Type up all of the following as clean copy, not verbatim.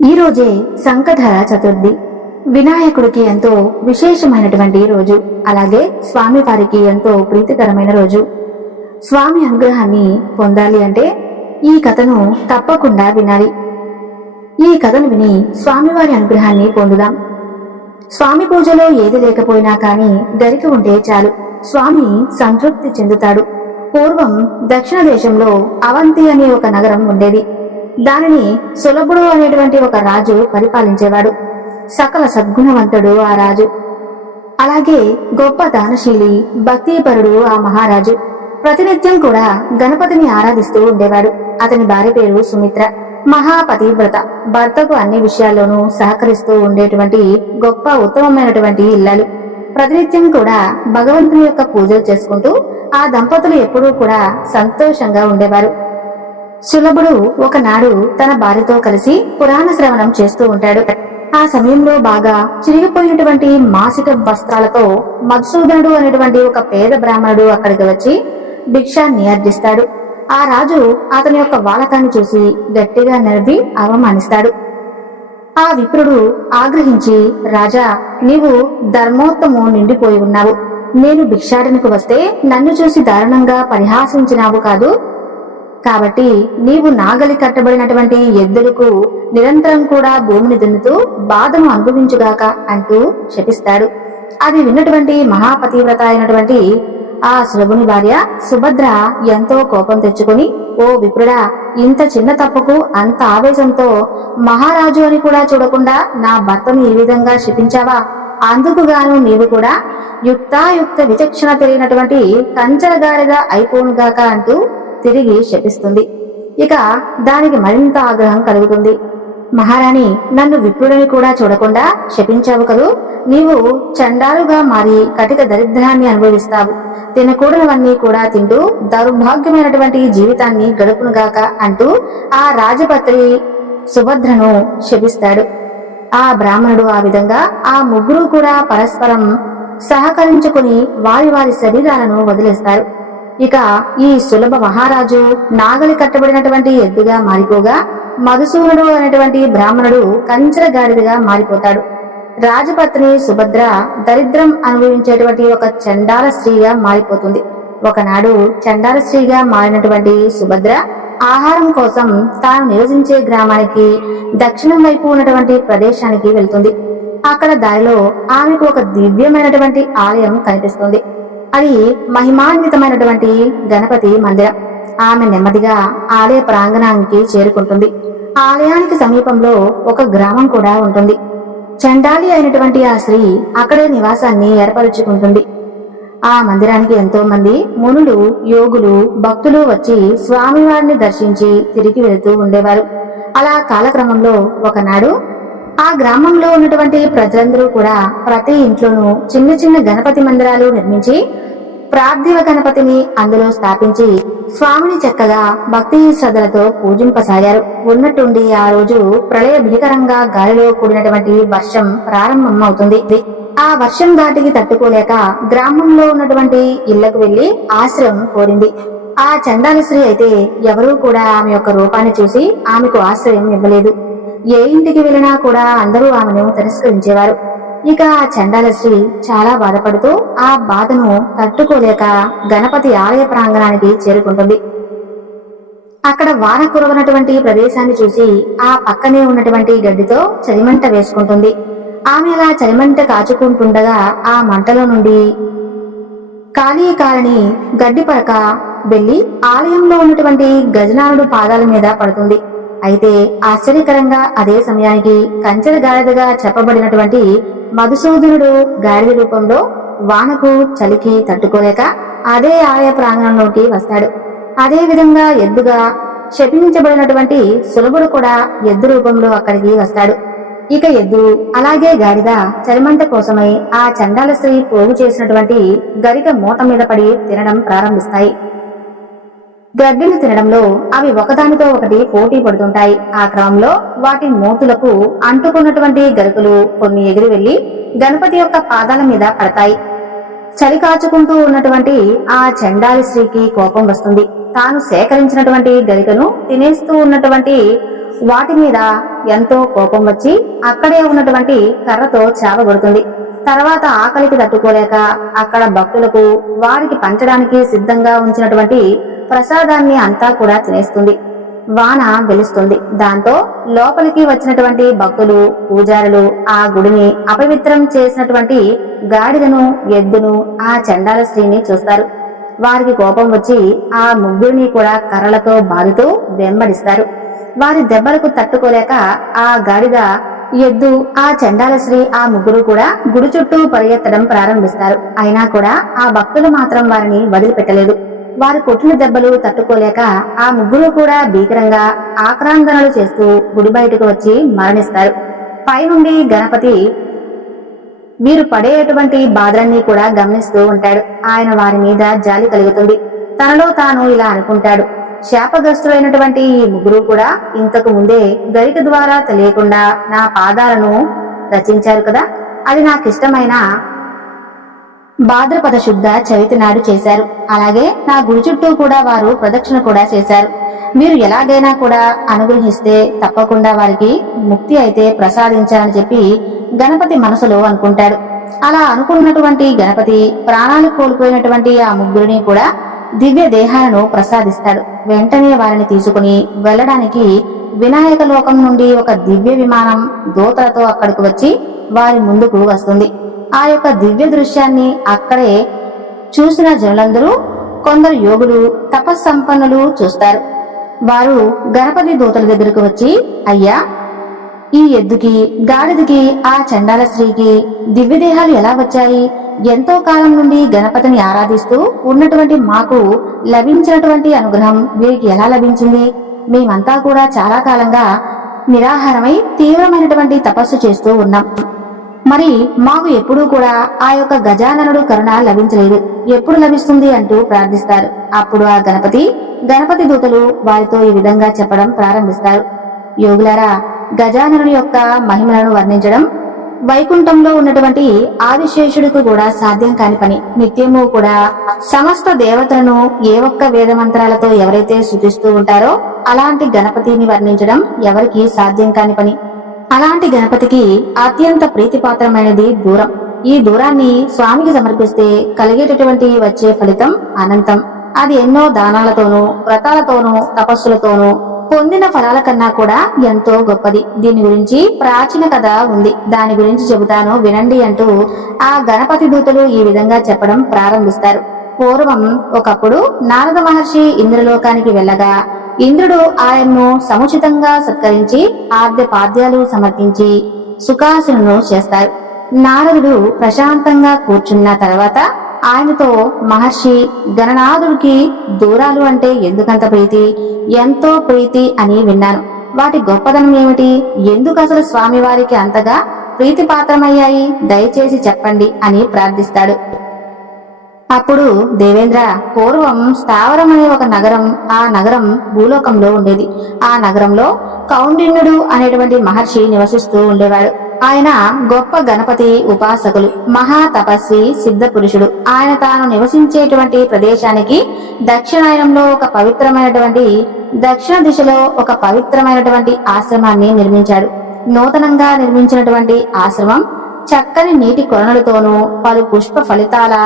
ఈ రోజే సంకటహర చతుర్థి. వినాయకుడికి ఎంతో విశేషమైనటువంటి రోజు. అలాగే స్వామివారికి ఎంతో ప్రీతికరమైన రోజు. స్వామి అనుగ్రహాన్ని పొందాలి అంటే ఈ కథను తప్పకుండా వినాలి. ఈ కథను విని స్వామివారి అనుగ్రహాన్ని పొందుదాం. స్వామి పూజలో ఏది లేకపోయినా కానీ గరిక ఉంటే చాలు, స్వామి సంతృప్తి చెందుతాడు. పూర్వం దక్షిణ దేశంలో అవంతి అనే ఒక నగరం ఉండేది. దానిని సులభుడు అనేటువంటి ఒక రాజు పరిపాలించేవాడు. సకల సద్గుణవంతుడు ఆ రాజు. అలాగే గొప్ప దానశీలి, భక్తిపరుడు ఆ మహారాజు. ప్రతినిత్యం కూడా గణపతిని ఆరాధిస్తూ ఉండేవాడు. అతని భార్య పేరు సుమిత్ర. మహాపతివ్రత, భర్తకు అన్ని విషయాల్లోనూ సహకరిస్తూ ఉండేటువంటి గొప్ప ఉత్తమమైనటువంటి ఇల్లాలు. ప్రతినిత్యం కూడా భగవంతుని యొక్క పూజలు చేసుకుంటూ ఆ దంపతులు ఎప్పుడూ కూడా సంతోషంగా ఉండేవారు. సులభుడు ఒకనాడు తన భార్యతో కలిసి పురాణ శ్రవణం చేస్తూ ఉంటాడు. ఆ సమయంలో బాగా చిరిగిపోయినటువంటి మాసిక వస్త్రాలతో మధుసూదనుడు అనేటువంటి ఒక పేద బ్రాహ్మణుడు అక్కడికి వచ్చి భిక్షాన్ని అర్థిస్తాడు. ఆ రాజు అతని యొక్క వాలకాన్ని చూసి గట్టిగా నవ్వి అవమానిస్తాడు. ఆ విప్రుడు ఆగ్రహించి, రాజా, నీవు ధర్మోత్తము నిండిపోయి ఉన్నావు. నేను భిక్షాటనకు వస్తే నన్ను చూసి దారుణంగా పరిహాసించినావు కాదు, కాబట్టి నీవు నాగలి కట్టబడినటువంటి ఎద్దులకు నిరంతరం కూడా భూమిని దున్నుతూ బాధను అనుభవించుగాక అంటూ శపిస్తాడు. అది విన్నటువంటి మహాపతివ్రత అయినటువంటి ఆ సులభుని భార్య సుభద్ర ఎంతో కోపం తెచ్చుకుని, ఓ విప్రుడా, ఇంత చిన్న తప్పుకు అంత ఆవేశంతో మహారాజు అని కూడా చూడకుండా నా భర్తను ఈ విధంగా శపించావా? అందుకుగాను నీవు కూడా యుక్తాయుక్త విచక్షణ తెలియనటువంటి కంచరగాడిద అయిపోనుగాక అంటూ తిరిగి శపిస్తుంది. ఇక దానికి మరింత ఆగ్రహం కలుగుతుంది. మహారాణి, నన్ను విప్రుడని కూడా చూడకుండా శపించావు కదూ, నీవు చండాలుగా మారి కటిక దరిద్రాన్ని అనుభవిస్తావు. తినకూడనవన్నీ కూడా తింటూ దౌర్భాగ్యమైనటువంటి జీవితాన్ని గడుపునుగాక అంటూ ఆ రాజపత్రి సుభద్రను శపిస్తాడు. ఆ బ్రాహ్మణుడు ఆ విధంగా ఆ ముగ్గురు కూడా పరస్పరం సహకరించుకుని వారి వారి శరీరాలను వదిలేస్తారు. ఇక ఈ సులభ మహారాజు నాగలి కట్టబడినటువంటి ఎద్దుగా మారిపోగా మధుసూనుడు అనేటువంటి బ్రాహ్మణుడు కంచర గాడిదగా మారిపోతాడు. రాజపత్ని సుభద్ర దరిద్రం అనుభవించేటువంటి ఒక చండాల స్త్రీగా మారిపోతుంది. ఒకనాడు చండాల స్త్రీగా మారినటువంటి సుభద్ర ఆహారం కోసం తాను నివసించే గ్రామానికి దక్షిణం వైపు ఉన్నటువంటి ప్రదేశానికి వెళ్తుంది. అక్కడ దారిలో ఆమెకు ఒక దివ్యమైనటువంటి ఆలయం కనిపిస్తుంది. అది మహిమాన్వితమైనటువంటి గణపతి మందిరం. ఆమె నెమ్మదిగా ఆలయ ప్రాంగణానికి చేరుకుంటుంది. ఆలయానికి సమీపంలో ఒక గ్రామం కూడా ఉంటుంది. చండాలి అయినటువంటి ఆ స్త్రీ అక్కడే నివాసాన్ని ఏర్పరుచుకుంటుంది. ఆ మందిరానికి ఎంతో మంది మునులు, యోగులు, భక్తులు వచ్చి స్వామివారిని దర్శించి తిరిగి వెళుతూ ఉండేవారు. అలా కాలక్రమంలో ఒకనాడు ఆ గ్రామంలో ఉన్నటువంటి ప్రజలందరూ కూడా ప్రతి ఇంట్లోనూ చిన్న చిన్న గణపతి మందిరాలు నిర్మించి ప్రార్థివ గణపతిని అందులో స్థాపించి స్వామిని చక్కగా భక్తి శ్రద్ధలతో పూజింపసాగారు. ఉన్నట్టుండి ఆ రోజు ప్రళయ భీకరంగా గాలిలో కూడినటువంటి వర్షం ప్రారంభం అవుతుంది. ఆ వర్షం దాటికి తట్టుకోలేక గ్రామంలో ఉన్నటువంటి ఇళ్లకు వెళ్లి ఆశ్రయం కోరింది. ఆ చండాల స్త్రీ అయితే ఎవరూ కూడా ఆమె యొక్క రూపాన్ని చూసి ఆమెకు ఆశ్రయం ఇవ్వలేదు. ఏ ఇంటికి వెళ్ళినా కూడా అందరూ ఆమెను తిరస్కరించేవారు. ఇక ఆ చండాల స్త్రీ చాలా బాధపడుతూ ఆ బాధను తట్టుకోలేక గణపతి ఆలయ ప్రాంగణానికి చేరుకుంటుంది. అక్కడ వాన కురవనటువంటి ప్రదేశాన్ని చూసి ఆ పక్కనే ఉన్నటువంటి గడ్డితో చలిమంట వేసుకుంటుంది. ఆమె అలా చలిమంట కాచుకుంటుండగా ఆ మంటలో నుండి కాళీ గడ్డి పరక వెళ్లి ఆలయంలో ఉన్నటువంటి గజనానుడు పాదాల మీద పడుతుంది. అయితే ఆశ్చర్యకరంగా అదే సమయానికి కంచెర గాడిదగా చెప్పబడినటువంటి మధుసూదనుడు గాడిద రూపంలో వానకు చలికి తట్టుకోలేక అదే ఆలయ ప్రాంగణంలోకి వస్తాడు. అదే విధంగా ఎద్దుగా శపించబడినటువంటి సులభుడు కూడా ఎద్దు రూపంలో అక్కడికి వస్తాడు. ఇక ఎద్దు అలాగే గాడిద చలిమంట కోసమై ఆ చండాల స్త్రీ పోగు చేసినటువంటి గరిక మూట మీద పడి తినడం ప్రారంభిస్తాయి. గడ్డిని తినడంలో అవి ఒకదానితో ఒకటి పోటీ పడుతుంటాయి. ఆ క్రమంలో వాటి మూతులకు అంటుకున్నటువంటి గరుకులు కొన్ని ఎగిరి వెళ్లి గణపతి యొక్క పాదాల మీద పడతాయి. చలి కాచుకుంటూ ఉన్నటువంటి ఆ చండాలి స్త్రీకి కోపం వస్తుంది. తాను సేకరించినటువంటి గరికను తినేస్తూ ఉన్నటువంటి వాటి మీద ఎంతో కోపం వచ్చి అక్కడే ఉన్నటువంటి కర్రతో చావగొడుతుంది. తర్వాత ఆకలికి తట్టుకోలేక అక్కడ భక్తులకు వారికి పంచడానికి సిద్ధంగా ఉంచినటువంటి ప్రసాదాన్ని అంతా కూడా తినేస్తుంది. వాన వెలుస్తుంది. దాంతో లోపలికి వచ్చినటువంటి భక్తులు, పూజారులు ఆ గుడిని అపవిత్రం చేసినటువంటి గాడిదను, ఎద్దును, ఆ చండాల స్త్రీని చూస్తారు. వారికి కోపం వచ్చి ఆ ముగ్గురిని కూడా కర్రలతో బాదుతూ వెంబడిస్తారు. వారి దెబ్బలకు తట్టుకోలేక ఆ గాడిద, ఎద్దు, ఆ చండాల స్త్రీ, ఆ ముగ్గురు కూడా గుడి చుట్టూ పరిగెత్తడం ప్రారంభిస్తారు. అయినా కూడా ఆ భక్తులు మాత్రం వారిని వదిలిపెట్టలేదు. వారి కొట్టిన దెబ్బలు తట్టుకోలేక ఆ ముగ్గురు కూడా భీకరంగా ఆక్రందనలు చేస్తూ గుడి బయటకు వచ్చి మరణిస్తారు. పైనుండి గణపతి వీరు పడేటువంటి బాధలన్నీ కూడా గమనిస్తూ ఉంటాడు. ఆయన వారి మీద జాలి కలుగుతుంది. తనలో తాను ఇలా అనుకుంటాడు, శాపగ్రస్తులైనటువంటి ఈ ముగ్గురు కూడా ఇంతకు ముందే గరిక ద్వారా తెలియకుండా నా పాదాలను రచించారు కదా, అది నాకిష్టమైన భాద్రపద శుద్ధ చవితి నాడు చేశారు. అలాగే నా గుడి చుట్టూ కూడా వారు ప్రదక్షిణ కూడా చేశారు. మీరు ఎలాగైనా కూడా అనుగ్రహిస్తే తప్పకుండా వారికి ముక్తి అయితే ప్రసాదించాలని చెప్పి గణపతి మనసులో అనుకుంటాడు. అలా అనుకున్నటువంటి గణపతి ప్రాణాలు కోల్పోయినటువంటి ఆ ముగ్గురిని కూడా దివ్య దేహాలను ప్రసాదిస్తాడు. వెంటనే వారిని తీసుకుని వెళ్లడానికి వినాయక లోకం నుండి ఒక దివ్య విమానం దూతలతో అక్కడికి వచ్చి వారి ముందుకు వస్తుంది. ఆ యొక్క దివ్య దృశ్యాన్ని అక్కడే చూసిన జనులందరూ, కొందరు యోగులు, తపస్సంపన్నులు చూస్తారు. వారు గణపతి దూతల దగ్గరకు వచ్చి, అయ్యా, ఈ ఎద్దుకి, గాడిదకి, ఆ చండాల స్త్రీకి దివ్యదేహాలు ఎలా వచ్చాయి? ఎంతో కాలం నుండి గణపతిని ఆరాధిస్తూ ఉన్నటువంటి మాకు లభించినటువంటి అనుగ్రహం వీరికి ఎలా లభించింది? మేమంతా కూడా చాలా కాలంగా నిరాహారమై తీవ్రమైనటువంటి తపస్సు చేస్తూ ఉన్నాం. మరి మాకు ఎప్పుడూ కూడా ఆ యొక్క గజాననుడు కరుణ లభించలేదు. ఎప్పుడు లభిస్తుంది అంటూ ప్రార్థిస్తారు. అప్పుడు ఆ గణపతి దూతలు వారితో ఈ విధంగా చెప్పడం ప్రారంభిస్తారు. యోగులారా, గజాననుడి యొక్క మహిమలను వర్ణించడం వైకుంఠంలో ఉన్నటువంటి ఆదిశేషుడికి కూడా సాధ్యం కాని పని. నిత్యము కూడా సమస్త దేవతలను ఏ ఒక్క వేద మంత్రాలతో ఎవరైతే స్తుతిస్తూ ఉంటారో అలాంటి గణపతిని వర్ణించడం ఎవరికి సాధ్యం కాని పని. అలాంటి గణపతికి అత్యంత ప్రీతిపాత్రమైనది దూరం. ఈ దూరాన్ని స్వామికి సమర్పిస్తే కలిగేటటువంటి వచ్చే ఫలితం అనంతం. అది ఎన్నో దానాలతోనూ, వ్రతాలతోనూ, తపస్సులతోనూ పొందిన ఫలాల కన్నా కూడా ఎంతో గొప్పది. దీని గురించి ప్రాచీన కథ ఉంది, దాని గురించి చెబుతాను వినండి అంటూ ఆ గణపతి దూతలు ఈ విధంగా చెప్పడం ప్రారంభిస్తారు. పూర్వం ఒకప్పుడు నారద మహర్షి ఇంద్రలోకానికి వెళ్ళగా ఇంద్రుడు ఆయన్ను సముచితంగా సత్కరించి ఆద్యపాద్యాలు సమర్పించి సుఖాసనను చేస్తారు. నారదుడు ప్రశాంతంగా కూర్చున్న తర్వాత ఆయనతో, మహర్షి, గణనాథుడికి దూరాలు అంటే ఎందుకంత ప్రీతి? ఎంతో ప్రీతి అని విన్నాను. వాటి గొప్పదనం ఏమిటి? ఎందుకు అసలు స్వామివారికి అంతగా ప్రీతిపాత్రమయ్యాయి? దయచేసి చెప్పండి అని ప్రార్థిస్తాడు. అప్పుడు దేవేంద్ర, పూర్వం స్థావరం అనే ఒక నగరం, ఆ నగరం భూలోకంలో ఉండేది. ఆ నగరంలో కౌండిన్యుడు అనేటువంటి మహర్షి నివసిస్తూ ఉండేవాడు. ఆయన గొప్ప గణపతి ఉపాసకులు, మహా తపస్వి, సిద్ధ పురుషుడు. ఆయన తాను నివసించేటువంటి ప్రదేశానికి దక్షిణాయనంలో ఒక పవిత్రమైనటువంటి దక్షిణ దిశలో ఒక పవిత్రమైనటువంటి ఆశ్రమాన్ని నిర్మించాడు. నూతనంగా నిర్మించినటువంటి ఆశ్రమం చక్కని నీటి కొలనులతోనూ, పలు పుష్ప ఫలితాల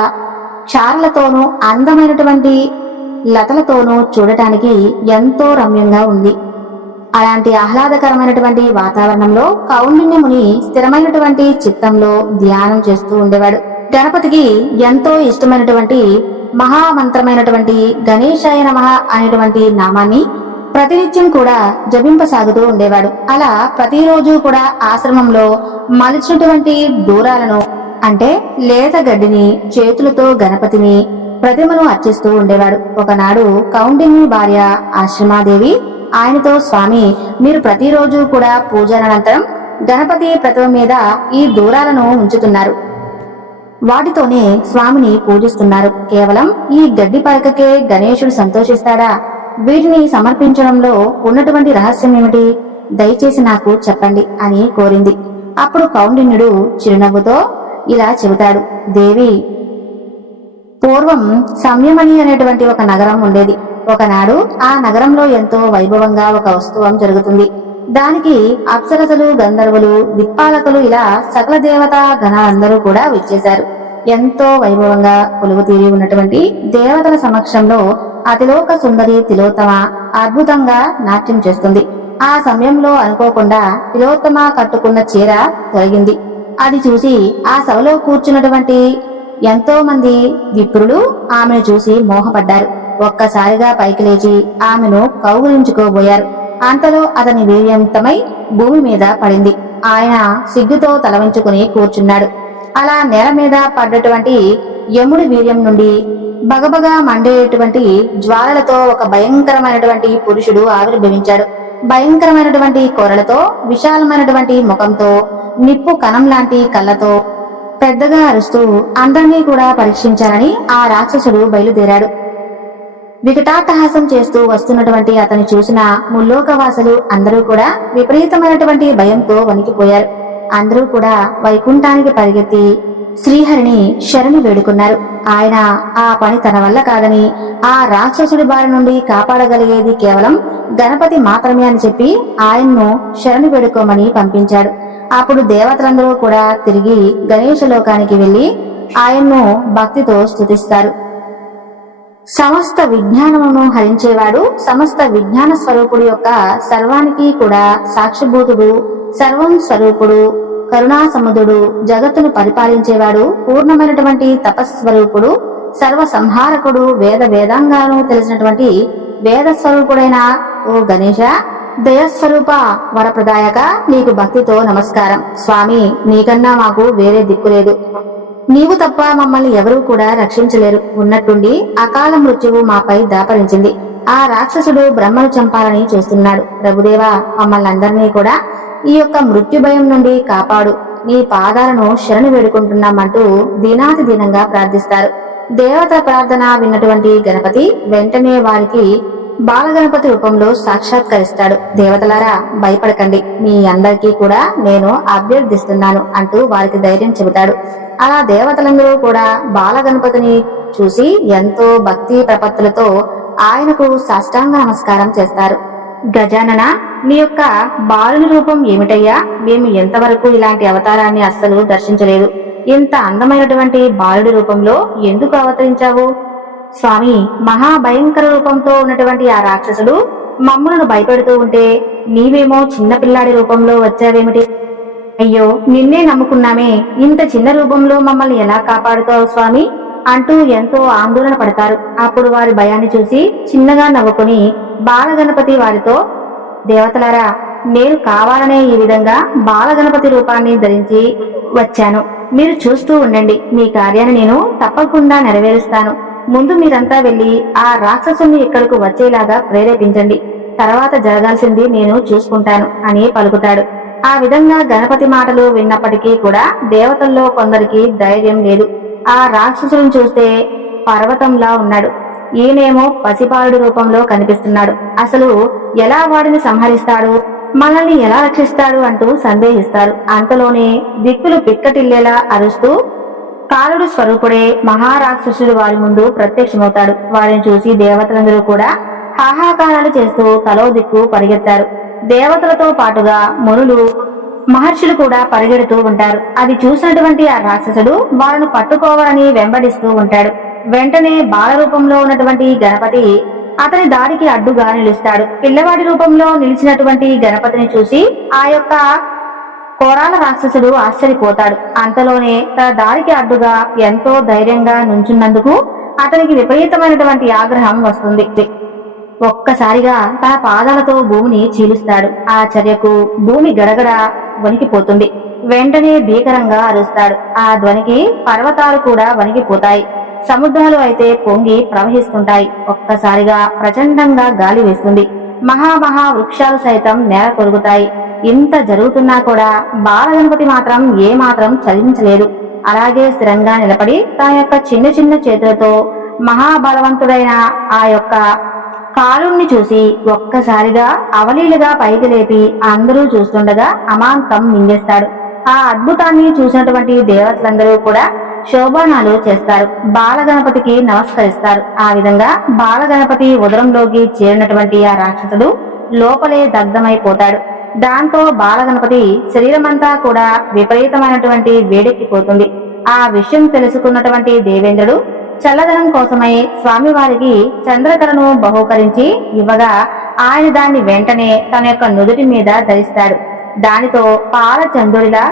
క్షారలతోనూ, అందమైనటువంటి లతలతోనూ చూడటానికి ఎంతో రమ్యంగా ఉంది. అలాంటి ఆహ్లాదకరమైనటువంటి వాతావరణంలో కౌండిన్య ముని స్థిరమైనటువంటి చిత్తంలో ధ్యానం చేస్తూ ఉండేవాడు. గణపతికి ఎంతో ఇష్టమైనటువంటి మహామంత్రమైనటువంటి గణేశాయ నమః అనేటువంటి నామాన్ని ప్రతినిత్యం కూడా జపింపసాగుతూ ఉండేవాడు. అలా ప్రతిరోజు కూడా ఆశ్రమంలో మలిచినటువంటి దూరాలను అంటే లేత గడ్డిని చేతులతో గణపతిని ప్రతిమను అర్చిస్తూ ఉండేవాడు. ఒకనాడు కౌండిన్యుని భార్య ఆశ్రమాదేవి ఆయనతో, స్వామి, మీరు ప్రతిరోజు కూడా పూజానంతరం గణపతి ప్రతిమ మీద ఈ దూరాలను ఉంచుతున్నారు. వాటితోనే స్వామిని పూజిస్తున్నారు. కేవలం ఈ గడ్డి పరకకే గణేశుడు సంతోషిస్తాడా? వీటిని సమర్పించడంలో ఉన్నటువంటి రహస్యం ఏమిటి? దయచేసి నాకు చెప్పండి అని కోరింది. అప్పుడు కౌండిన్యుడు చిరునవ్వుతో ఇలా చెబుతాడు. దేవి, పూర్వం సంయమని అనేటువంటి ఒక నగరం ఉండేది. ఒకనాడు ఆ నగరంలో ఎంతో వైభవంగా ఒక ఉత్సవం జరుగుతుంది. దానికి అప్సరసలు, గంధర్వులు, దిక్పాలకులు ఇలా సకల దేవతా గణాలందరూ కూడా వచ్చేశారు. ఎంతో వైభవంగా కొలువు తీరి ఉన్నటువంటి దేవతల సమక్షంలో అతిలోక సుందరి తిలోత్తమ అద్భుతంగా నాట్యం చేస్తుంది. ఆ సమయంలో అనుకోకుండా తిలోత్తమ కట్టుకున్న చీర తొలగింది. అది చూసి ఆ సభలో కూర్చున్నటువంటి ఎంతో మంది విప్రులు ఆమెను చూసి మోహపడ్డారు. ఒక్కసారిగా పైకి లేచి ఆమెను కౌగులించుకోబోయారు. అంతలో అతని వీర్యంతమై భూమి మీద పడింది. ఆయన సిగ్గుతో తలవంచుకుని కూర్చున్నాడు. అలా నేల మీద పడ్డటువంటి యముడి వీర్యం నుండి బగబగా మండేటువంటి జ్వాలలతో ఒక భయంకరమైనటువంటి పురుషుడు ఆవిర్భవించాడు. భయంకరమైనటువంటి కొరలతో, విశాలమైనటువంటి ముఖంతో, నిప్పు కణం లాంటి కళ్ళతో పెద్దగా అరుస్తూ అందరినీ కూడా పరీక్షించాలని ఆ రాక్షసుడు బయలుదేరాడు. వికటాట్టహాసం చేస్తూ వస్తున్నటువంటి అతను చూసిన ముల్లోకవాసులు అందరూ కూడా విపరీతమైనటువంటి భయంతో వణికిపోయారు. అందరూ కూడా వైకుంఠానికి పరిగెత్తి శ్రీహరిని శరణి వేడుకున్నారు. ఆయన ఆ పని తన వల్ల కాదని, ఆ రాక్షసుడి బారి నుండి కాపాడగలిగేది కేవలం గణపతి మాత్రమే అని చెప్పి ఆయన్ను శరణి వేడుకోమని పంపించాడు. అప్పుడు దేవతలందరూ కూడా తిరిగి గణేశ లోకానికి వెళ్లి ఆయన్ను భక్తితో స్తుతిస్తారు. సమస్త విజ్ఞానమును హరించేవాడు, సమస్త విజ్ఞాన స్వరూపుడు యొక్క సర్వానికి కూడా సాక్షిభూతుడు, సర్వం స్వరూపుడు, కరుణా సముద్రుడు, జగత్తును పరిపాలించేవాడు, పూర్ణమైనటువంటి తపస్వరూపుడు, సర్వ సంహారకుడు, వేదాంగాలను తెలిసినటువంటి వేద స్వరూపుడైన ఓ గణేశ, దయస్వరూప వరప్రదాయక, నీకు భక్తితో నమస్కారం. స్వామి, నీకన్నా మాకు వేరే దిక్కు లేదు. నీవు తప్ప మమ్మల్ని ఎవరూ కూడా రక్షించలేరు. ఉన్నట్టుండి అకాల మృత్యువు మాపై దాపరించింది. ఆ రాక్షసుడు బ్రహ్మను చంపాలని చూస్తున్నాడు. ప్రభుదేవా, మమ్మల్ని అందరినీ కూడా ఈ యొక్క మృత్యు భయం నుండి కాపాడు. నీ పాదాలను శరణు వేడుకుంటున్నామంటూ దీనాతి దీనంగా ప్రార్థిస్తారు. దేవత ప్రార్థన విన్నటువంటి గణపతి వెంటనే వారికి బాలగణపతి రూపంలో సాక్షాత్కరిస్తాడు. దేవతలారా, భయపడకండి, మీ అందరికీ కూడా నేను అభ్యర్థిస్తున్నాను అంటూ వారికి ధైర్యం చెబుతాడు. అలా దేవతలందరూ కూడా బాలగణపతిని చూసి ఎంతో భక్తి ప్రపత్తులతో ఆయనకు సాష్టాంగ నమస్కారం చేస్తారు. గజానన, నీ యొక్క బాలుని రూపం ఏమిటయ్యా? మేము ఎంతవరకు ఇలాంటి అవతారాన్ని అస్సలు దర్శించలేదు. ఇంత అందమైనటువంటి బాలుడి రూపంలో ఎందుకు అవతరించావు? స్వామి, మహాభయంకర రూపంతో ఉన్నటువంటి ఆ రాక్షసుడు మమ్మలను భయపెడుతూ ఉంటే నీవేమో చిన్న పిల్లాడి రూపంలో వచ్చావేమిటి? అయ్యో, నిన్నే నమ్ముకున్నామే, ఇంత చిన్న రూపంలో మమ్మల్ని ఎలా కాపాడుతావు స్వామి అంటూ ఎంతో ఆందోళన పడతారు. అప్పుడు వారి భయాన్ని చూసి చిన్నగా నవ్వుకుని బాలగణపతి వారితో, దేవతలారా, నేను కావాలనే ఈ విధంగా బాలగణపతి రూపాన్ని ధరించి వచ్చాను. మీరు చూస్తూ ఉండండి, మీ కార్యాన్ని నేను తప్పకుండా నెరవేరుస్తాను. ముందు మీరంతా వెళ్లి ఆ రాక్షసుని ఇక్కడకు వచ్చేలాగా ప్రేరేపించండి. తర్వాత జరగాల్సింది నేను చూసుకుంటాను అని పలుకుతాడు. ఆ విధంగా గణపతి మాటలు విన్నప్పటికీ కూడా దేవతల్లో కొందరికి ధైర్యం లేదు. ఆ రాక్షసులను చూస్తే పర్వతంలా ఉన్నాడు, ఈయనేమో పసిపాలుడి రూపంలో కనిపిస్తున్నాడు. అసలు ఎలా వాడిని సంహరిస్తాడు, మనల్ని ఎలా రక్షిస్తాడు అంటూ సందేహిస్తారు. అంతలోనే దిక్కులు పిక్కటిల్లేలా అరుస్తూ కాలుడు స్వరూపుడే మహారాక్షసుడు వారి ముందు ప్రత్యక్షమవుతాడు. వారిని చూసి దేవతలందరూ కూడా హాహాకారాలు చేస్తూ తలో దిక్కు పరిగెత్తారు. దేవతలతో పాటుగా మునులు, మహర్షులు కూడా పరిగెడుతూ ఉంటారు. అది చూసినటువంటి ఆ రాక్షసుడు వారిని పట్టుకోవాలని వెంబడిస్తూ ఉంటాడు. వెంటనే బాల రూపంలో ఉన్నటువంటి గణపతి అతని దారికి అడ్డుగా నిలుస్తాడు. పిల్లవాడి రూపంలో నిలిచినటువంటి గణపతిని చూసి ఆ యొక్క కోరాల రాక్షసుడు ఆశ్చర్యపోతాడు. అంతలోనే తన దారికి అడ్డుగా ఎంతో ధైర్యంగా నుంచున్నందుకు అతనికి విపరీతమైనటువంటి ఆగ్రహం వస్తుంది. ఒక్కసారిగా తన పాదాలతో భూమిని చీలుస్తాడు. ఆ చర్యకు భూమి గడగడ వణికిపోతుంది. వెంటనే భీకరంగా అరుస్తాడు. ఆ ధ్వనికి పర్వతాలు కూడా వణికిపోతాయి. సముద్రాలు అయితే పొంగి ప్రవహిస్తుంటాయి. ఒక్కసారిగా ప్రచండంగా గాలి వేస్తుంది. మహా వృక్షాలు సైతం నేల కొరుగుతాయి. ఇంత జరుగుతున్నా కూడా బాలగణపతి మాత్రం ఏమాత్రం చలించలేదు. అలాగే స్థిరంగా నిలబడి తన యొక్క చిన్న చిన్న చేతులతో మహాబలవంతుడైన ఆ యొక్క కాలుణ్ణి చూసి ఒక్కసారిగా అవలీలుగా పైకి లేపి అందరూ చూస్తుండగా అమాంతం మింగేస్తాడు. ఆ అద్భుతాన్ని చూసినటువంటి దేవతలందరూ కూడా శోభానాలు చేస్తారు. బాలగణపతికి నమస్కరిస్తారు. ఆ విధంగా బాలగణపతి ఉదరంలోకి చేరినటువంటి ఆ రాక్షసుడు లోపలే దగ్ధమైపోతాడు. దాంతో బాలగణపతి శరీరమంతా కూడా విపరీతమైనటువంటి వేడెక్కిపోతుంది. ఆ విషయం తెలుసుకున్నటువంటి దేవేంద్రుడు చల్లదనం కోసమై స్వామివారికి చంద్రకళను బహూకరించి ఇవ్వగా ఆయన దాన్ని వెంటనే తన యొక్క నుదుటి మీద ధరిస్తాడు. దానితో పాలచంద్రుడిలా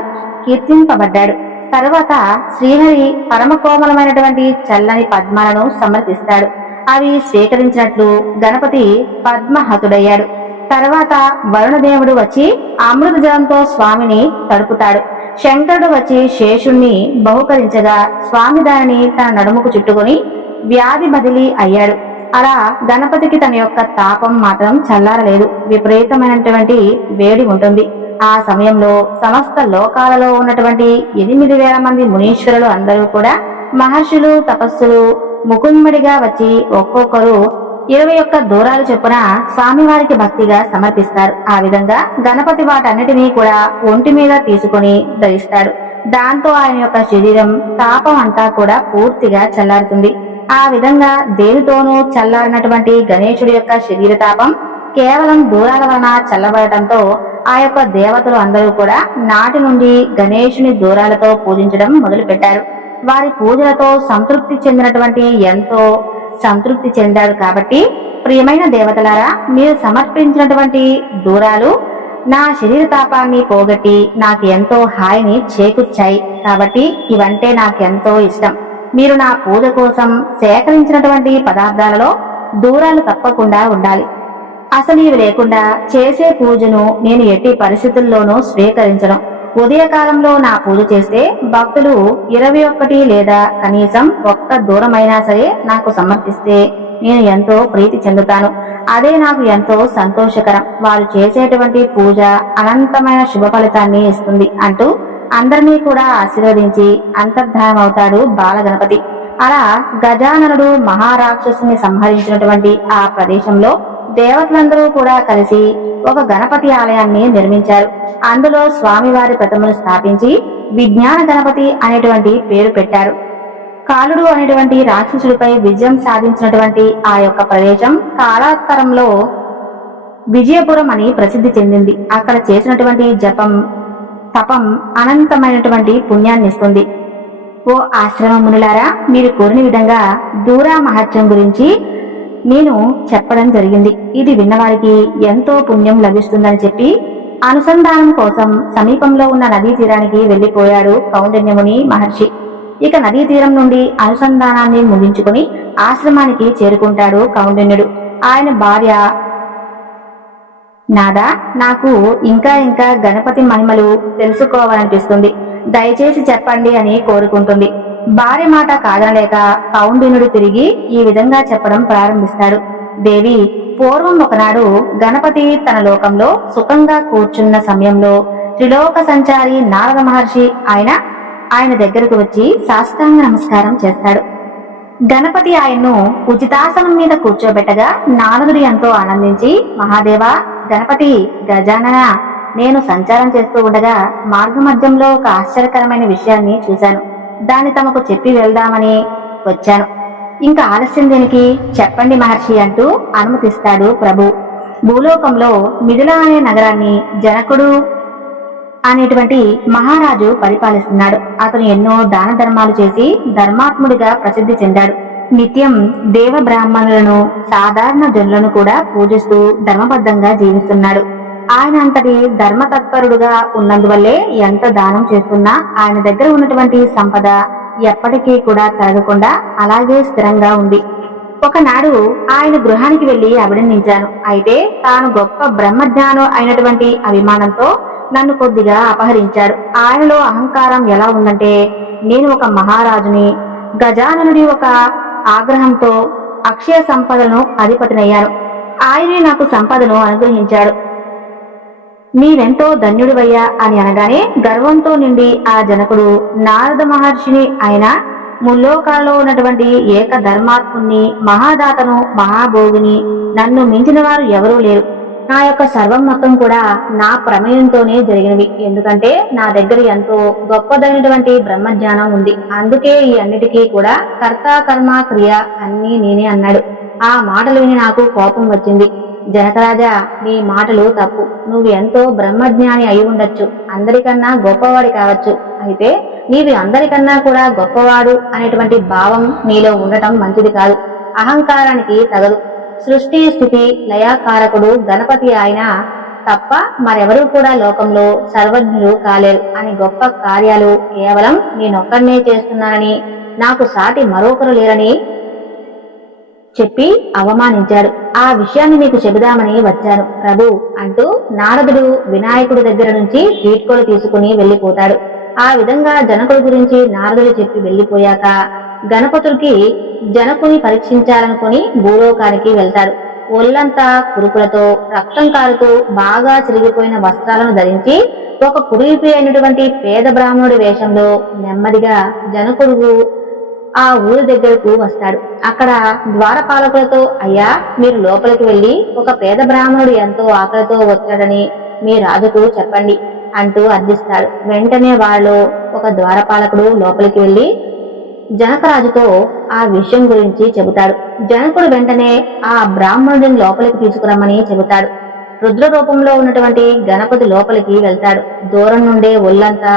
కీర్తింపబడ్డాడు. తరువాత శ్రీహరి పరమకోమలమైనటువంటి చల్లని పద్మాలను సమర్పిస్తాడు. అవి స్వీకరించినట్లు గణపతి పద్మహతుడయ్యాడు. తర్వాత వరుణదేవుడు వచ్చి అమృత జలంతో స్వామిని తడుపుతాడు. శంకరుడు వచ్చి శేషుణ్ణి బహుకరించగా స్వామి దానిని తన నడుముకు చుట్టుకొని వ్యాధి బదిలీ అయ్యాడు. అలా గణపతికి తన యొక్క తాపం మాత్రం చల్లారలేదు. విపరీతమైనటువంటి వేడి ఉంటుంది. ఆ సమయంలో సమస్త లోకాలలో ఉన్నటువంటి 8,000 మంది మునీశ్వరులు అందరూ కూడా మహర్షులు తపస్సులు ముకుమ్మడిగా వచ్చి ఒక్కొక్కరు 21 దూరాలు చొప్పున స్వామివారికి భక్తిగా సమర్పిస్తారు. ఆ విధంగా గణపతి వాటన్నిటినీ కూడా ఒంటి మీద తీసుకుని ధరిస్తాడు. దాంతో ఆయన యొక్క శరీరం తాపం అంతా కూడా పూర్తిగా చల్లారుతుంది. ఆ విధంగా దేనితోనూ చల్లారినటువంటి గణేశుడి యొక్క శరీర తాపం కేవలం దూరాల వలన చల్లబడటంతో ఆ యొక్క దేవతలు అందరూ కూడా నాటి నుండి గణేశుని దూరాలతో పూజించడం మొదలు పెట్టారు. వారి పూజలతో సంతృప్తి చెందాడు కాబట్టి ప్రియమైన దేవతలారా, మీరు సమర్పించినటువంటి దూరాలు నా శరీర తాపాన్ని పోగొట్టి నాకు ఎంతో హాయిని చేకూర్చాయి. కాబట్టి ఇవంటే నాకెంతో ఇష్టం. మీరు నా పూజ కోసం సేకరించినటువంటి పదార్థాలలో దూరాలు తప్పకుండా ఉండాలి. అసలు ఇవి లేకుండా చేసే పూజను నేను ఎట్టి పరిస్థితుల్లోనూ స్వీకరించను. ఉదయకాలంలో నా పూజ చేస్తే భక్తులు 21 లేదా కనీసం 1 దూరమైనా సరే నాకు సమర్పిస్తే నేను ఎంతో ప్రీతి చెందుతాను. అదే నాకు ఎంతో సంతోషకరం. వారు చేసేటువంటి పూజ అనంతమైన శుభ ఫలితాన్ని ఇస్తుంది అంటూ అందరినీ కూడా ఆశీర్వదించి అంతర్ధానమవుతాడు బాలగణపతి. అలా గజాననుడు మహారాక్షసుని సంహరించినటువంటి ఆ ప్రదేశంలో దేవతలందరూ కూడా కలిసి ఒక గణపతి ఆలయాన్ని నిర్మించారు. అందులో స్వామివారి ప్రతిమను స్థాపించి విజ్ఞాన గణపతి అనేటువంటి పేరు పెట్టారు. కాలుడు అనేటువంటి రాక్షసుడిపై విజయం సాధించినటువంటి ఆ యొక్క ప్రదేశం కాలాంతరంలో విజయపురం అని ప్రసిద్ధి చెందింది. అక్కడ చేసినటువంటి జపం తపం అనంతమైనటువంటి పుణ్యాన్ని ఇస్తుంది. ఓ ఆశ్రమ మునులారా, మీరు కోరిన విధంగా దూరా మహత్యం గురించి నేను చెప్పడం జరిగింది. ఇది విన్నవారికి ఎంతో పుణ్యం లభిస్తుందని చెప్పి అనుసంధానం కోసం సమీపంలో ఉన్న నదీ తీరానికి వెళ్లిపోయాడు కౌండిన్యముని మహర్షి. ఇక నదీ తీరం నుండి అనుసంధానాన్ని ముగించుకుని ఆశ్రమానికి చేరుకుంటాడు కౌండిన్యుడు. ఆయన భార్య, నాదా, నాకు ఇంకా ఇంకా గణపతి మహిమలు తెలుసుకోవాలనిపిస్తుంది, దయచేసి చెప్పండి అని కోరుకుంటుంది. భార్య మాట కాదనలేక కౌండిన్యుడు తిరిగి ఈ విధంగా చెప్పడం ప్రారంభిస్తాడు. దేవి, పూర్వం ఒకనాడు గణపతి తన లోకంలో సుఖంగా కూర్చున్న సమయంలో త్రిలోక సంచారి నారద మహర్షి ఆయన దగ్గరకు వచ్చి సాష్టాంగ నమస్కారం చేస్తాడు. గణపతి ఆయన్ను ఉచితాసనం మీద కూర్చోబెట్టగా నారదుడు ఎంతో ఆనందించి, మహాదేవా, గణపతి, గజానన, నేను సంచారం చేస్తూ ఉండగా మార్గమధ్యంలో ఒక ఆశ్చర్యకరమైన విషయాన్ని చూశాను. దాన్ని తమకు చెప్పి వెళ్దామని వచ్చాను. ఇంకా ఆలస్యం దేనికి, చెప్పండి మహర్షి అంటూ అనుమతిస్తాడు ప్రభు. భూలోకంలో మిథిల అనే నగరాన్ని జనకుడు అనేటువంటి మహారాజు పరిపాలిస్తున్నాడు. అతను ఎన్నో దాన ధర్మాలు చేసి ధర్మాత్ముడిగా ప్రసిద్ధి చెందాడు. నిత్యం దేవ బ్రాహ్మణులను సాధారణ జనులను కూడా పూజిస్తూ ధర్మబద్ధంగా జీవిస్తున్నాడు. ఆయన అంతటి ధర్మతత్పరుడుగా ఉన్నందువల్లే ఎంత దానం చేస్తున్నా ఆయన దగ్గర ఉన్నటువంటి సంపద ఎప్పటికీ కూడా తరగకుండా అలాగే స్థిరంగా ఉంది. ఒకనాడు ఆయన గృహానికి వెళ్లి అభినందించాను. అయితే తాను గొప్ప బ్రహ్మజ్ఞానం అయినటువంటి అభిమానంతో నన్ను కొద్దిగా అపహరించాడు. ఆయనలో అహంకారం ఎలా ఉందంటే, నేను ఒక మహారాజుని, గజాననుడి ఒక ఆగ్రహంతో అక్షయ సంపదను అధిపతినయ్యాను. ఆయనే నాకు సంపదను అనుగ్రహించాడు. నీవెంతో ధన్యుడివయ్యా అని అనగానే గర్వంతో నిండి ఆ జనకుడు నారద మహర్షిని, ఆయన ముల్లోకాల్లో ఉన్నటువంటి ఏక ధర్మాత్ముని, మహాదాతను, మహాభోగిని, నన్ను మించిన వారు ఎవరూ లేరు. నా యొక్క సర్వం మొత్తం కూడా నా ప్రమేయంతోనే జరిగినవి. ఎందుకంటే నా దగ్గర ఎంతో గొప్పదైనటువంటి బ్రహ్మజ్ఞానం ఉంది. అందుకే ఈ అన్నిటికీ కూడా కర్త, కర్మ, క్రియ అన్నీ నేనే అన్నాడు. ఆ మాటలు విని నాకు కోపం వచ్చింది. జనకరాజా, నీ మాటలు తప్పు. నువ్వు ఎంతో బ్రహ్మజ్ఞాని అయి ఉండొచ్చు, అందరికన్నా గొప్పవాడి కావచ్చు. అయితే నీవి అందరికన్నా కూడా గొప్పవాడు అనేటువంటి భావం నీలో ఉండటం మంచిది కాదు. అహంకారానికి తగదు. సృష్టి స్థితి లయాకారకుడు గణపతి ఆయన తప్ప మరెవరూ కూడా లోకంలో సర్వజ్ఞులు కాలేరు అని గొప్ప కార్యాలు కేవలం నేనొక్కడనే చేస్తున్నానని, నాకు సాటి మరొకరు లేరని చెప్పి అవమానించాడు. ఆ విషయాన్ని నీకు చెబుదామని వచ్చాను ప్రభు అంటూ నారదుడు వినాయకుడి దగ్గర నుంచి వీడ్కోలు తీసుకుని వెళ్లిపోతాడు. ఆ విధంగా జనకుడి గురించి నారదుడు చెప్పి వెళ్లిపోయాక గణపతుడికి జనకుని పరీక్షించాలనుకుని భూలోకానికి వెళ్తాడు. ఒళ్లంతా కురుపులతో రక్తం కారుతూ బాగా చిరిగిపోయిన వస్త్రాలను ధరించి ఒక కురిపి అయినటువంటి పేద బ్రాహ్మణుడి వేషంలో నెమ్మదిగా జనకుడు ఆ ఊరి దగ్గరకు వస్తాడు. అక్కడ ద్వారపాలకులతో, అయ్యా, మీరు లోపలికి వెళ్లి ఒక పేద బ్రాహ్మణుడు ఎంతో ఆకలితో వచ్చాడని మీ రాజుకు చెప్పండి అంటూ అర్థిస్తాడు. వెంటనే వాళ్ళు ఒక ద్వారపాలకుడు లోపలికి వెళ్లి జనకరాజుతో ఆ విషయం గురించి చెబుతాడు. జనకుడు వెంటనే ఆ బ్రాహ్మణుడిని లోపలికి తీసుకురమ్మని చెబుతాడు. రుద్ర రూపంలో ఉన్నటువంటి గణపతి లోపలికి వెళ్తాడు. దూరం నుండే ఒళ్లంతా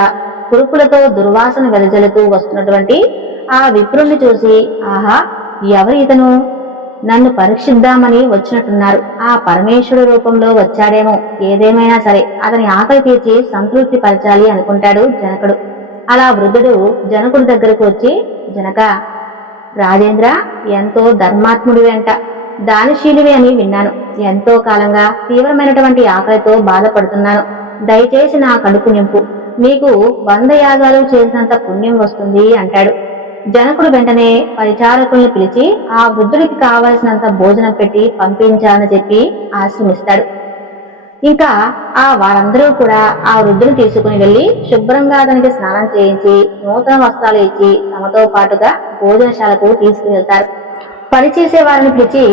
కురుపులతో దుర్వాసన వెదజల్లుతూ వస్తున్నటువంటి ఆ విప్రుణ్ణి చూసి, ఆహా, ఎవరు ఇతను? నన్ను పరీక్షిద్దామని వచ్చినట్టున్నారు. ఆ పరమేశ్వరుడు రూపంలో వచ్చాడేమో. ఏదేమైనా సరే అతని ఆకలి తీర్చి సంతృప్తి పరచాలి అనుకుంటాడు జనకుడు. అలా వృద్ధుడు జనకుడి దగ్గరకు వచ్చి, జనక, రాజేంద్ర ఎంతో ధర్మాత్ముడివి అంట, దానశీలివి అని విన్నాను. ఎంతో కాలంగా తీవ్రమైనటువంటి ఆకలితో బాధపడుతున్నాను. దయచేసి నా కడుపు నింపు. నీకు 100 యాగాలు చేసినంత పుణ్యం వస్తుంది అంటాడు. జనకుడు వెంటనే పరిచారకుల్ని పిలిచి ఆ వృద్ధుడికి కావలసినంత భోజనం పెట్టి పంపించాలని చెప్పి ఆశ్రమిస్తాడు. ఇంకా ఆ వారందరూ కూడా ఆ వృద్ధుని తీసుకుని వెళ్లి శుభ్రంగా అతనికి స్నానం చేయించి నూతన వస్త్రాలు ఇచ్చి తమతో పాటుగా భోజనశాలకు తీసుకువెళ్తారు. పనిచేసే వారిని పిలిచి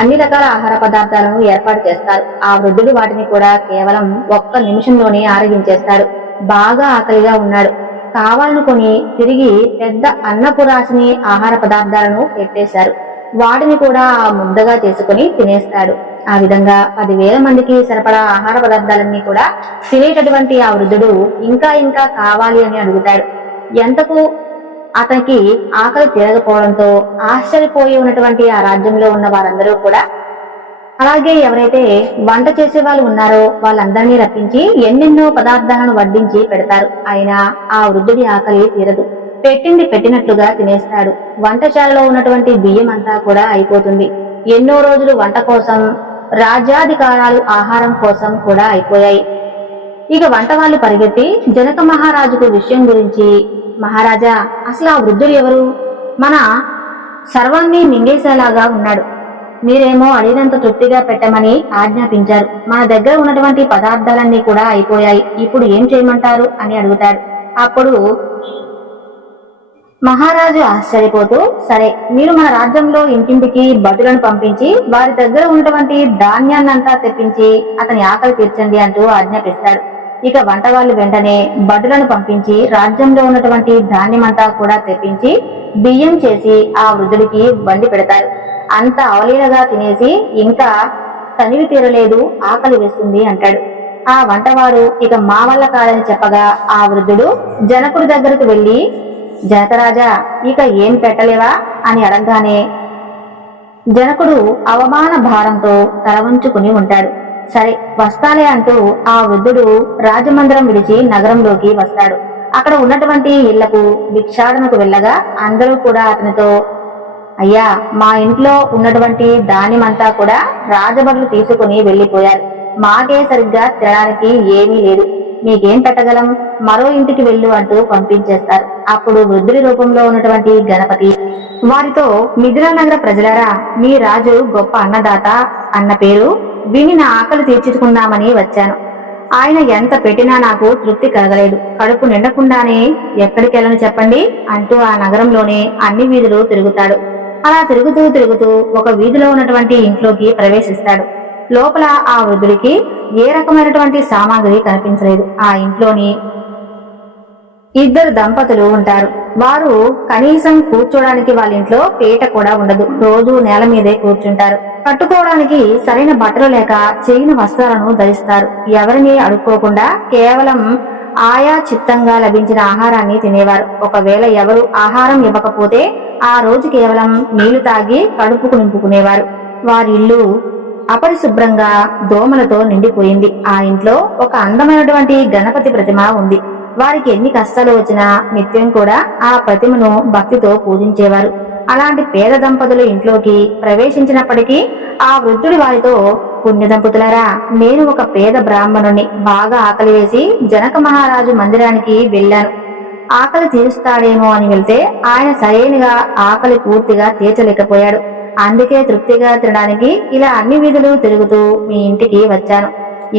అన్ని రకాల ఆహార పదార్థాలను ఏర్పాటు చేస్తారు. ఆ వృద్ధుడు వాటిని కూడా కేవలం 1 నిమిషంలోనే ఆరగించేస్తాడు. బాగా ఆకలిగా ఉన్నాడు. కావాలనుకొని తిరిగి పెద్ద అన్నపురాశిని ఆహార పదార్థాలను పెట్టేశారు. వాటిని కూడా ఆ ముద్దగా చేసుకుని తినేస్తాడు. ఆ విధంగా 10,000 మందికి సరిపడా ఆహార పదార్థాలన్నీ కూడా తినేటటువంటి ఆ వృద్ధుడు ఇంకా ఇంకా కావాలి అని అడుగుతాడు. ఎంతకు అతనికి ఆకలి తీరకపోవడంతో ఆశ్చర్యపోయి ఉన్నటువంటి ఆ రాజ్యంలో ఉన్న వారందరూ కూడా, అలాగే ఎవరైతే వంట చేసే వాళ్ళు ఉన్నారో వాళ్ళందరినీ రప్పించి ఎన్నెన్నో పదార్థాలను వడ్డించి పెడతారు. అయినా ఆ వృద్ధుడి ఆకలి తీరదు. పెట్టింది పెట్టినట్లుగా తినేస్తాడు. వంటశాలలో ఉన్నటువంటి బియ్యం అంతా కూడా అయిపోతుంది. ఎన్నో రోజులు వంట కోసం, రాజ్యాధికారాలు ఆహారం కోసం కూడా అయిపోయాయి. ఇక వంట వాళ్ళు పరిగెత్తి జనక మహారాజుకు విషయం గురించి, మహారాజా, అసలు ఆ వృద్ధుడు ఎవరు? మన సర్వాన్ని మింగేసేలాగా ఉన్నాడు. మీరేమో అడిగినంత తృప్తిగా పెట్టమని ఆజ్ఞాపించారు. మన దగ్గర ఉన్నటువంటి పదార్థాలన్నీ కూడా అయిపోయాయి. ఇప్పుడు ఏం చేయమంటారు అని అడుగుతాడు. అప్పుడు మహారాజు ఆశ్చర్యపోతూ, సరే, మీరు మన రాజ్యంలో ఇంటింటికి భటులను పంపించి వారి దగ్గర ఉన్నటువంటి ధాన్యాన్నంతా తెప్పించి అతని ఆకలి తీర్చండి అంటూ ఆజ్ఞాపిస్తాడు. ఇక వంట వాళ్ళు వెంటనే భటులను పంపించి రాజ్యంలో ఉన్నటువంటి ధాన్యమంతా కూడా తెప్పించి బియ్యం చేసి ఆ వృద్ధుడికి వండి పెడతారు. అంత అవలీలగా తినేసి ఇంకా తనివి తీరలేదు, ఆకలి వేస్తుంది అంటాడు. ఆ వంటవారు ఇక మా వల్ల కాదని చెప్పగా ఆ వృద్ధుడు జనకుడి దగ్గరకు వెళ్లి, జనకరాజా, ఇక ఏం పెట్టలేవా అని అడగగానే జనకుడు అవమాన భారంతో తల వంచుకుని ఉంటాడు. సరే, వస్తాలే అంటూ ఆ వృద్ధుడు రాజమందిరం విడిచి నగరంలోకి వస్తాడు. అక్కడ ఉన్నటువంటి ఇళ్లకు భిక్షాటనకు వెళ్ళగా అందరూ కూడా అతనితో, అయ్యా, మా ఇంట్లో ఉన్నటువంటి ధాన్యమంతా కూడా రాజభటులు తీసుకుని వెళ్లిపోయారు. మాకే సరిగ్గా తినడానికి ఏమీ లేదు. మీకేం పెట్టగలం? మరో ఇంటికి వెళ్ళు అంటూ పంపించేస్తారు. అప్పుడు వృద్ధుడి రూపంలో ఉన్నటువంటి గణపతి వారితో, మిథిలా నగర ప్రజలారా, మీ రాజు గొప్ప అన్నదాత అన్న పేరు విని నా ఆకలి తీర్చుకుందామని వచ్చాను. ఆయన ఎంత పెట్టినా నాకు తృప్తి కలగలేదు. కడుపు నిండకుండానే ఎక్కడికి వెళ్ళని చెప్పండి అంటూ ఆ నగరంలోనే అన్ని వీధులు తిరుగుతాడు. అలా తిరుగుతూ తిరుగుతూ ఒక వీధిలో ఉన్నటువంటి ఇంట్లోకి ప్రవేశిస్తాడు. లోపల ఆ వృద్ధుడికి ఏ రకమైనటువంటి సామాగ్రి కనిపించలేదు. ఆ ఇంట్లోని 2 దంపతులు ఉంటారు. వారు కనీసం కూర్చోడానికి వాళ్ళ ఇంట్లో పీట కూడా ఉండదు. రోజు నేల మీదే కూర్చుంటారు. కట్టుకోవడానికి సరైన బట్టలు లేక చిరిగిన వస్త్రాలను ధరిస్తారు. ఎవరిని అడుక్కోకుండా కేవలం ఆయా చిత్తంగా లభించిన ఆహారాన్ని తినేవారు. ఒకవేళ ఎవరు ఆహారం ఇవ్వకపోతే ఆ రోజు కేవలం నీళ్లు తాగి కడుపుకు నింపుకునేవారు. వారి ఇల్లు అపరిశుభ్రంగా దోమలతో నిండిపోయింది. ఆ ఇంట్లో ఒక అందమైనటువంటి గణపతి ప్రతిమ ఉంది. వారికి ఎన్ని కష్టాలు వచ్చినా నిత్యం కూడా ఆ ప్రతిమను భక్తితో పూజించేవారు. అలాంటి పేద దంపతులు ఇంట్లోకి ప్రవేశించినప్పటికీ ఆ వృద్ధుడి వారితో, పుణ్య దంపతులారా, నేను ఒక పేద బ్రాహ్మణుని, బాగా ఆకలి వేసి జనక మహారాజు మందిరానికి వెళ్ళాను. ఆకలి తీరుస్తాడేమో అని వెళ్తే ఆయన సరైనగా ఆకలి పూర్తిగా తీర్చలేకపోయాడు. అందుకే తృప్తిగా తినడానికి ఇలా అన్ని వీధులు తిరుగుతూ మీ ఇంటికి వచ్చాను.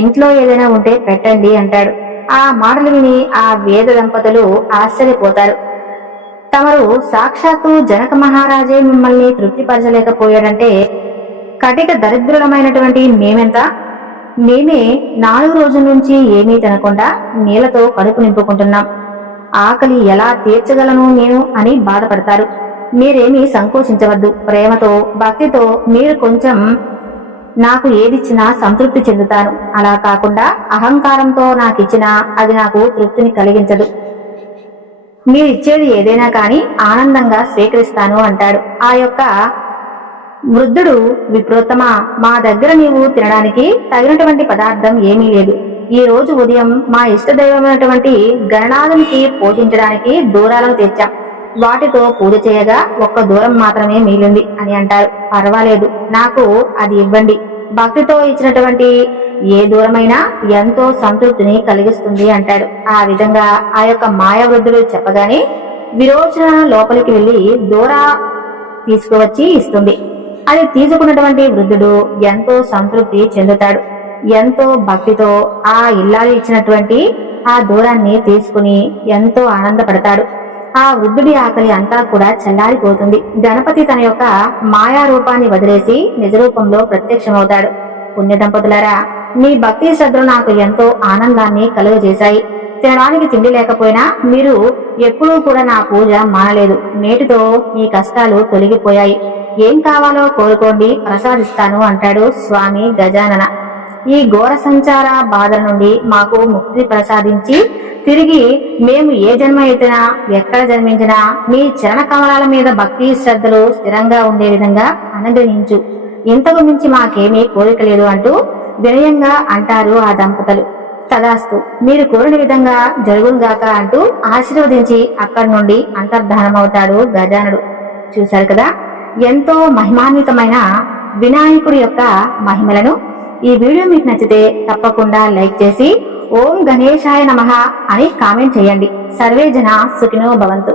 ఇంట్లో ఏదైనా ఉంటే పెట్టండి అంటాడు. ఆ మాటలు విని ఆ వేద దంపతులు ఆశ్చర్యపోతారు. తమరు సాక్షాత్తు జనక మహారాజే మిమ్మల్ని తృప్తిపరచలేకపోయాడంటే కటిక దరిద్రులమైనటువంటి మేమెంత? మేమే 4 రోజుల నుంచి ఏమీ తినకుండా నీళ్లతో కడుపు నింపుకుంటున్నాం. ఆకలి ఎలా తీర్చగలను నేను అని బాధపడతారు. మీరేమీ సంకోచించవద్దు. ప్రేమతో భక్తితో మీరు కొంచెం నాకు ఏదిచ్చినా సంతృప్తి చెందుతాను. అలా కాకుండా అహంకారంతో నాకిచ్చినా అది నాకు తృప్తిని కలిగించదు. మీరిచ్చేది ఏదైనా కాని ఆనందంగా స్వీకరిస్తాను అంటాడు. ఆ యొక్క వృద్ధుడు, విప్రోత్తమా, మా దగ్గర నీవు తినడానికి తగినటువంటి పదార్థం ఏమీ లేదు. ఈ రోజు ఉదయం మా ఇష్టదైవమైనటువంటి గణనాథునికి పోషించడానికి దూరాలను తెచ్చాం. వాటితో పూజ చేయగా ఒక్క దూరం మాత్రమే మిగిలింది అని అంటారు. పర్వాలేదు, నాకు అది ఇవ్వండి. భక్తితో ఇచ్చినటువంటి ఏ దూరమైనా ఎంతో సంతృప్తిని కలిగిస్తుంది అంటాడు. ఆ విధంగా ఆ యొక్క మాయావృద్ధుడు చెప్పగానే విరోచన లోపలికి వెళ్లి దూరా తీసుకువచ్చి ఇస్తుంది. అది తీసుకున్నటువంటి వృద్ధుడు ఎంతో సంతృప్తి చెందుతాడు. ఎంతో భక్తితో ఆ ఇల్లాలు ఇచ్చినటువంటి ఆ దూరాన్ని తీసుకుని ఎంతో ఆనందపడతాడు. ఆ వృద్ధుడి ఆకలి అంతా కూడా చల్లారిపోతుంది. గణపతి తన యొక్క మాయా రూపాన్ని వదిలేసి నిజ రూపంలో ప్రత్యక్షమవుతాడు. పుణ్య దంపతులారా, మీ భక్తి శ్రద్ధలు నాకు ఎంతో ఆనందాన్ని కలుగజేశాయి. తినడానికి తిండి లేకపోయినా మీరు ఎప్పుడూ కూడా నా పూజ మానలేదు. నేటితో మీ కష్టాలు తొలగిపోయాయి. ఏం కావాలో కోరుకోండి, ప్రసాదిస్తాను అంటాడు స్వామి గజానన. ఈ ఘోర సంచార బాధల నుండి మాకు ముక్తి ప్రసాదించి తిరిగి మేము ఏ జన్మ ఎత్తినా ఎక్కడ జన్మించినా నీ చరణ కమలాల మీద భక్తి శ్రద్ధలు స్థిరంగా ఉండే విధంగా అనుగ్రహించు. ఇంతకు మించి మాకేమీ కోరిక లేదు అంటూ వినయంగా అంటారు ఆ దంపతులు. తదాస్తు, మీరు కోరిన విధంగా జరుగుగాక అంటూ ఆశీర్వదించి అక్కడి నుండి అంతర్ధానమవుతాడు గజానుడు. చూశారు కదా, ఎంతో మహిమాన్వితమైన వినాయకుడి యొక్క మహిమలను. ఈ వీడియో మీకు నచ్చితే తప్పకుండా లైక్ చేసి ఓం గణేశాయ నమః అని కామెంట్ చేయండి. సర్వే జన సుఖినో భవంతు.